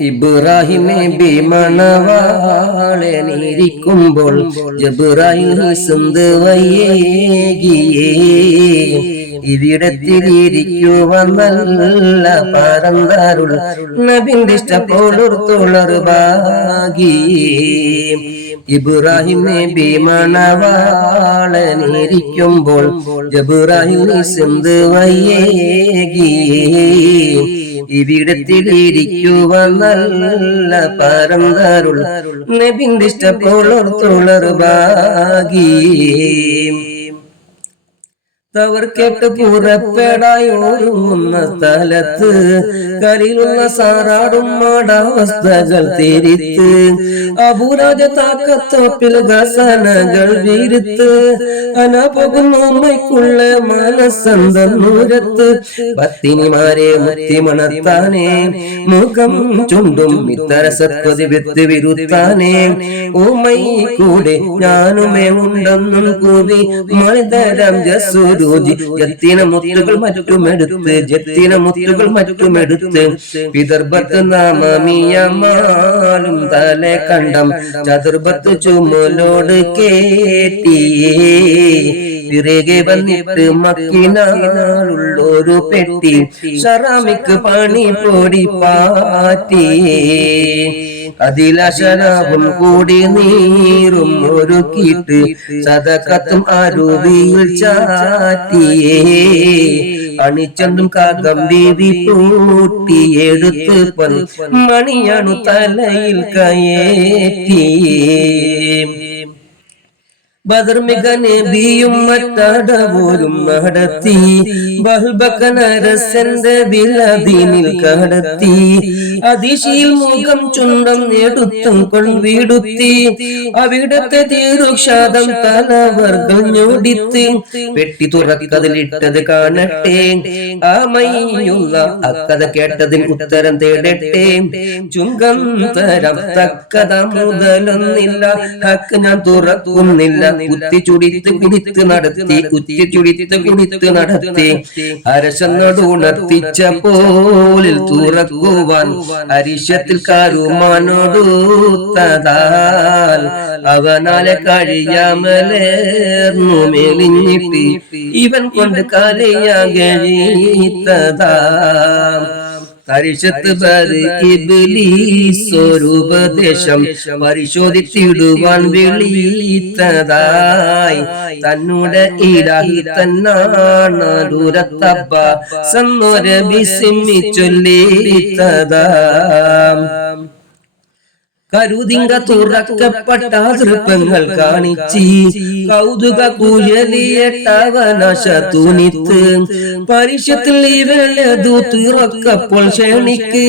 ഇബ്രാഹിം നബി മണവാളനിരിക്കുമ്പോൾ ജബ്രായിൽ സുന്ദവയേകിയേ ഇവിടത്തിലിരിക്കുവാൻ നല്ല പറന്തരുൾ നബിന്റെ ഇഷ്ടപ്പോളുർത്തുള്ളൊരു ഭാഗിയേ ഇബ്രാഹിം നബി മണവാളനിരിക്കുമ്പോൾ ജബ്രായിൽ സുന്ദവയേകിയേ ഇവിടത്തിലിരിക്കുവാൻ നല്ല പരന്തരുൾ നബിന്റെ ഇഷ്ടപ്പോളൊരു ഭാഗിയേ അവർ കേട്ട് പുറപ്പെടായി ഒരുങ്ങുന്ന സ്ഥലത്ത് കരിയിലുള്ള സാറാടും മാടാവസ്ഥകൾ തിരിത്ത് അബൂരാജ താക്കത്തോപ്പിൽ ഗസനകൾ വീരുത്ത് അന പോകുന്നു ഉമ്മയ്ക്കുള്ള മനസ്സന്തൂരത്ത് പത്തിനിമാരെ മുത്തിമണത്താനേ മുഖം ചുണ്ടും ഇത്തര സത്വതി വിത്ത് വിരുത്താനേ ഉമ്മൈ കൂടെ ഞാനുമേ ഉണ്ടെന്നും കൂവി മണിതരം ജസൂരു ജത്തിന മുത്തുകൾ മറ്റുമെടുത്ത് വിദർഭത്ത് നാമമിയമാലും തലെ കണ്ടം ചതുർഭത്ത് ചുമലോട് കേട്ടിയേ പിറകെ വന്നിട്ട് മക്കിനാളുള്ളൊരു പെട്ടി ഷറാമിക്ക് പണി പൊടി പാറ്റിയേ അതിലശനാവും കൂടി നീറും ഒരു കീട്ട് സദകത്തും അരുവിയിൽ ചാറ്റിയേ അണിച്ചണ്ടും കാകം വീതി കൂട്ടിയെടുത്ത് മണിയണു തലയിൽ കയറ്റിയേ ബദർമിക നബിയും മറ്റടവോരും നടത്തി ബഹുബക്കനരസന്റെ വിലദീനിൽ കടത്തി അതിശയിൽ മുഖം ചുണ്ടം എടുത്തും കൊൺവീടുത്തി അവിടത്തെ തീരുക്ഷാദം തലവർകൾ ഞൊടിത്ത് പെട്ടി തുറക്കതിലിട്ടത് കാണട്ടെ ആമയുള്ള അക്കഥ കേട്ടതിൽ ഉത്തരം തേടട്ടെ ചുങ്കം തരം തക്കത മുതലൊന്നില്ല ഹക്ക് ഞാൻ തുറക്കുന്നില്ല കുത്തിച്ചുടിത്ത് നടത്തി അരശന്നോടുണർത്തിച്ച പോലിൽ തുറക്കുവാൻ അരിശത്തിൽ കാരുമാനോടുത്തതാൽ അവനാലെ കഴിയാമലേർന്നു മെലിഞ്ഞിട്ട് ഇവൻ കൊണ്ട് കരയാകഴിത്തതാ പരിഷത്ത് ഇബ്ലീസൊരുപദേശം പരിശോധിച്ചിടുവാൻ വിളിത്തതായി തന്നോട് ഇലാഹി തന്നാണൂരത്തപ്പ സന്നോര ബിസിമ്മി ചൊല്ലിത്തതാ കരുതിങ്ക തുറക്കപ്പെട്ട ദൃപ്പങ്ങൾ കാണിച്ചി കൗതുക കുഴലിയട്ടവനാശ തുനിത്ത് പരിഷത്തിൽ ഇവലതു തുറക്കപ്പോൾ ക്ഷണിക്ക്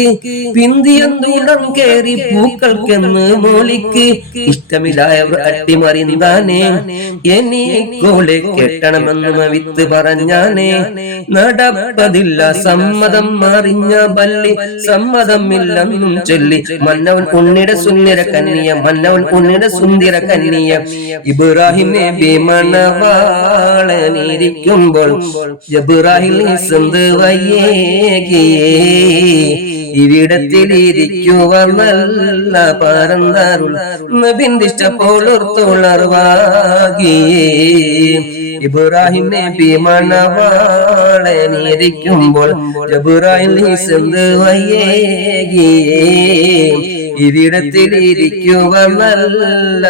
പിന്തിയന്തുടം കേറി പൂക്കൾക്കെന്ന് മോളിക്ക് ഇഷ്ടമില്ലായവർ അട്ടിമറിന്താനേ എനിക്കോളെ കെട്ടണമെന്ന് വിത്ത് പറഞ്ഞാനേ നടപ്പതില്ല സമ്മതം മറിഞ്ഞ ബല്ലി സമ്മതമില്ലെന്നും ചൊല്ലി മന്നവൻ ഉണ്ണിയുടെ സുന്ദര കന്യ മന്നവൻ ഉണ്ണിയുടെ സുന്ദര കന്യ ഇബ്രാഹിം നബി മണവാളനിരിക്കുമ്പോൾ ജബ്രായിൽ സുന്ദവയേകിയേ ഇവിടത്തിലിരിക്കുവാൻ നല്ല പറന്തരുൾ നബിന്റെ ഇഷ്ടപ്പോളുർത്തുളർവാകിയേ ഇബ്രാഹിം നബി മണവാളനിരിക്കുമ്പോൾ ജബ്രായിൽ സുന്ദവയേകിയേ ഇവിടത്തിലിരിക്കുവാൻ നല്ല